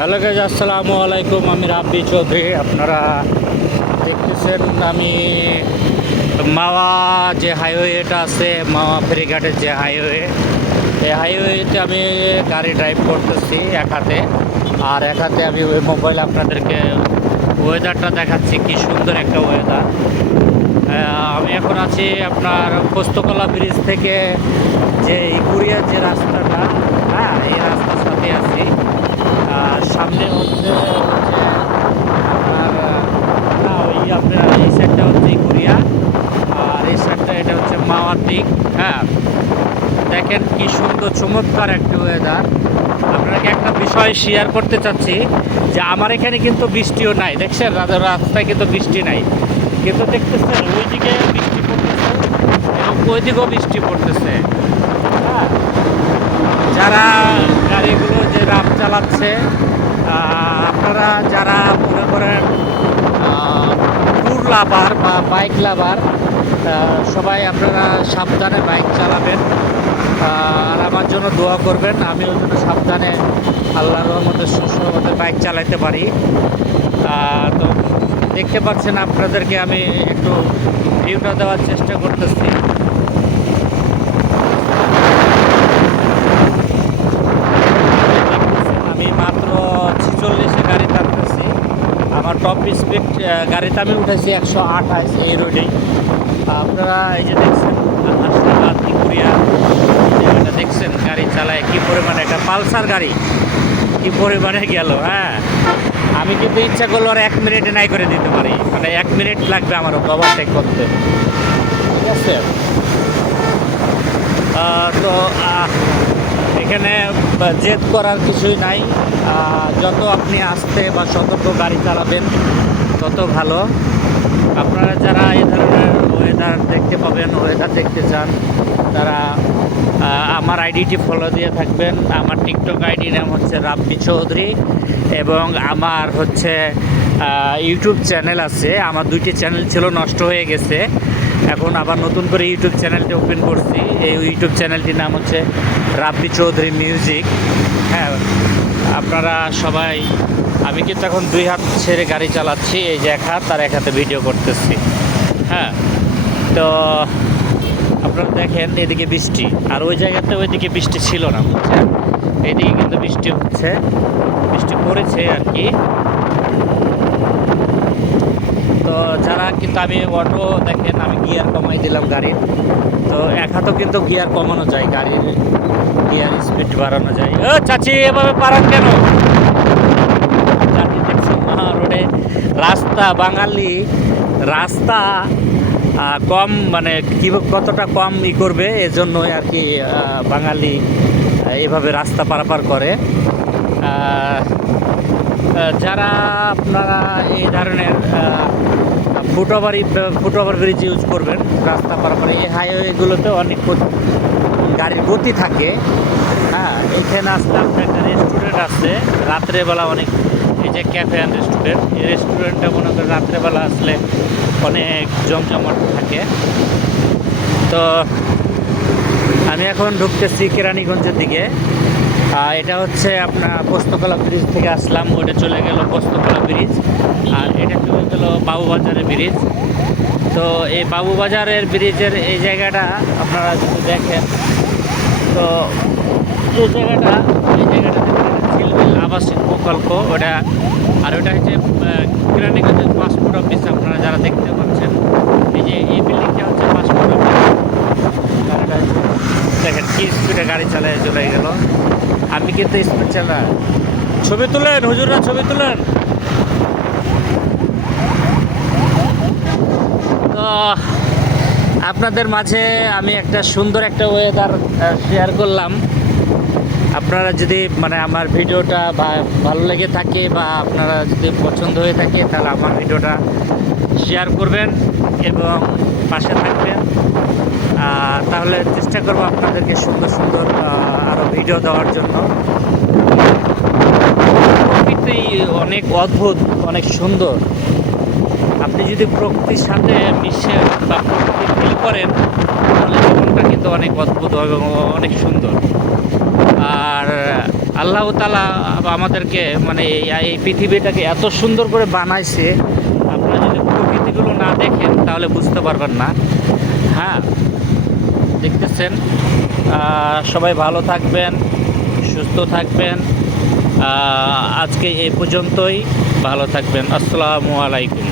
Hello guys, আসসালামু আলাইকুম। আমি রাব্বি চৌধুরী। আপনারা দেখতেছেন আমি মাওয়া যে হাইওয়েটা আছে, মাওয়া ফেরিঘাটের যে হাইওয়ে, এই হাইওয়েতে আমি গাড়ি ড্রাইভ করতেছি এক হাতে, আর এক হাতে আমি ওই মোবাইলে আপনাদেরকে ওয়েদারটা দেখাচ্ছি। কি সুন্দর একটা ওয়েদার। আমি এখন আছি আপনার পোস্তকলা ব্রিজ থেকে যে ইকুরিয়ার যে রাস্তাটা, হ্যাঁ, এই রাস্তার সাথে আছি। আর সামনে হচ্ছে আপনার না, ওই আপনার এই সাইডটা হচ্ছে ইকুরিয়া, আর এই সাইডটা এটা হচ্ছে মাওয়ার দিক। হ্যাঁ, দেখেন কি সুন্দর চমৎকার একটা ওয়েদার। আপনাকে একটা বিষয় শেয়ার করতে চাচ্ছি যে আমার এখানে কিন্তু বৃষ্টিও নাই। দেখছেন রাস্তায় কিন্তু বৃষ্টি নাই, কিন্তু দেখতেছেন ওইদিকে বৃষ্টি পড়তেছে এবং ওইদিকেও বৃষ্টি পড়তেছে। হ্যাঁ, যারা গাড়িগুলো যে রাম চালাচ্ছে, আপনারা যারা মনে করেন ট্যুর লাভার বা বাইক লাভার, সবাই আপনারা সাবধানে বাইক চালাবেন, আর আমার জন্য দোয়া করবেন। আমিও যেন সাবধানে আল্লাহর রহমতে সুসহমতে বাইক চালাতে পারি। তো দেখতে পাচ্ছেন, আপনাদেরকে আমি একটু ভিউটা দেওয়ার চেষ্টা করতেছি। আমি মাত্র 46-এ গাড়ি টানতেছি। আমার টপ স্পিড গাড়িতে আমি উঠেছি 128 এই রোডেই। আপনারা এই যে দেখছেন হাসনাবাদ ত্রিপুরিয়া জায়গাটা দেখছেন, গাড়ি চালায় কি পরিমাণে, একটা পালসার গাড়ি কি পরিমাণে গেল। হ্যাঁ, আমি কিন্তু ইচ্ছা করলে আর 1 মিনিটে নাই করে দিতে পারি, মানে 1 মিনিট লাগবে আমার ওভারটেক করতে। ঠিক আছে, তো এখানে জেদ করার কিছুই নাই। যত আপনি আস্তে বা সতর্ক গাড়ি চালাবেন তত ভালো। আপনারা যারা এই ধরনের ওয়েদার দেখতে পাবেন, ওয়েদার দেখতে চান, তারা আমার আইডিটি ফলো দিয়ে থাকবেন। আমার টিকটক আইডি নাম হচ্ছে রাব্বি চৌধুরী, এবং আমার হচ্ছে ইউটিউব চ্যানেল আছে। আমার 2টি চ্যানেল ছিল, নষ্ট হয়ে গেছে। এখন আবার নতুন করে ইউটিউব চ্যানেলটি ওপেন করছি। এই ইউটিউব চ্যানেলটির নাম হচ্ছে রাব্বি চৌধুরী মিউজিক। হ্যাঁ, আপনারা সবাই, আমি কিন্তু এখন 2 হাত ছেড়ে গাড়ি চালাচ্ছি, এই যে 1 হাত আর 1 হাতে ভিডিও করতেছি। হ্যাঁ, তো আপনারা দেখেন এদিকে বৃষ্টি, আর ওই জায়গাতে ওইদিকে বৃষ্টি ছিল না, বুঝছেন। এইদিকে কিন্তু বৃষ্টি হচ্ছে, বৃষ্টি পড়েছে আর কি। তো যারা কিন্তু আমি অটো, দেখেন আমি গিয়ার কমাই দিলাম গাড়ির। তো 1 হাতও কিন্তু গিয়ার কমানো যায়, গাড়ির গিয়ার স্পিড বাড়ানো যায়। ও চাচি, এভাবে পারান কেন? চাচি দেখছেন রোডে রাস্তা, বাঙালি রাস্তা কম, মানে কি কতটা কম করবে, এজন্যই আর কি বাঙালি এভাবে রাস্তা পারাপার করে। যারা আপনারা এই ধরনের ফুটওভার ব্রিজ ইউজ করবেন রাস্তা পারাপারে, এই হাইওয়েগুলোতে অনেক গাড়ির গতি থাকে। হ্যাঁ, এইখানে আসলে আপনার একটা রেস্টুরেন্ট আছে রাত্রেবেলা, অনেক, এই যে ক্যাফে অ্যান্ড রেস্টুরেন্ট, এই রেস্টুরেন্টটা মনে করেন রাত্রেবেলা আসলে অনেক জমজমাট থাকে। তো আমি এখন ঢুকতেছি কেরানীগঞ্জের দিকে। এটা হচ্ছে আপনার পোস্তকলা ব্রিজ থেকে আসলাম, ওটা চলে গেল পোস্তকলা ব্রিজ, আর এটা চলে গেল বাবুবাজারের ব্রিজ। তো এই বাবুবাজারের ব্রিজের এই জায়গাটা আপনারা যদি দেখেন, তো এই জায়গাটা ঝিলমিল আবাসিক প্রকল্প ওটা, আর ওটা হচ্ছে কেরানীগঞ্জের পাসপোর্ট অফিস। আপনারা যারা দেখতে পাচ্ছেন, এই যে এই বিল্ডিংটা হচ্ছে পাসপোর্ট অফিস। গাড়িটা দেখেন কি স্পিডে গাড়ি চালায় চলে গেল। আমি কিন্তু স্পিড চালাই। ছবি তুলেন হুজুররা, ছবি তুলেন। তো আপনাদের মাঝে আমি একটা সুন্দর একটা ওয়েদার শেয়ার করলাম। আপনারা যদি মানে আমার ভিডিওটা ভালো লেগে থাকে, বা আপনারা যদি পছন্দ হয়ে থাকে, তাহলে আমার ভিডিওটা শেয়ার করবেন এবং পাশে থাকবেন। তাহলে চেষ্টা করব আপনাদেরকে সুন্দর সুন্দর আরও ভিডিও দেওয়ার জন্য। প্রকৃতি অনেক অদ্ভুত, অনেক সুন্দর। আপনি যদি প্রকৃতির সাথে মিশে বা প্রকৃতি ফিল করেন, তাহলে জীবনটা কিন্তু অনেক অদ্ভুত এবং অনেক সুন্দর। আর আল্লাহ তাআলা আমাদেরকে মানে এই পৃথিবীটাকে এত সুন্দর করে বানাইছে, আপনারা যদি প্রকৃতিগুলো না দেখেন তাহলে বুঝতে পারবেন না। হ্যাঁ, দেখতেছেন। সবাই ভালো থাকবেন, সুস্থ থাকবেন। আজকে এই পর্যন্তই, ভালো থাকবেন। আসসালামু আলাইকুম।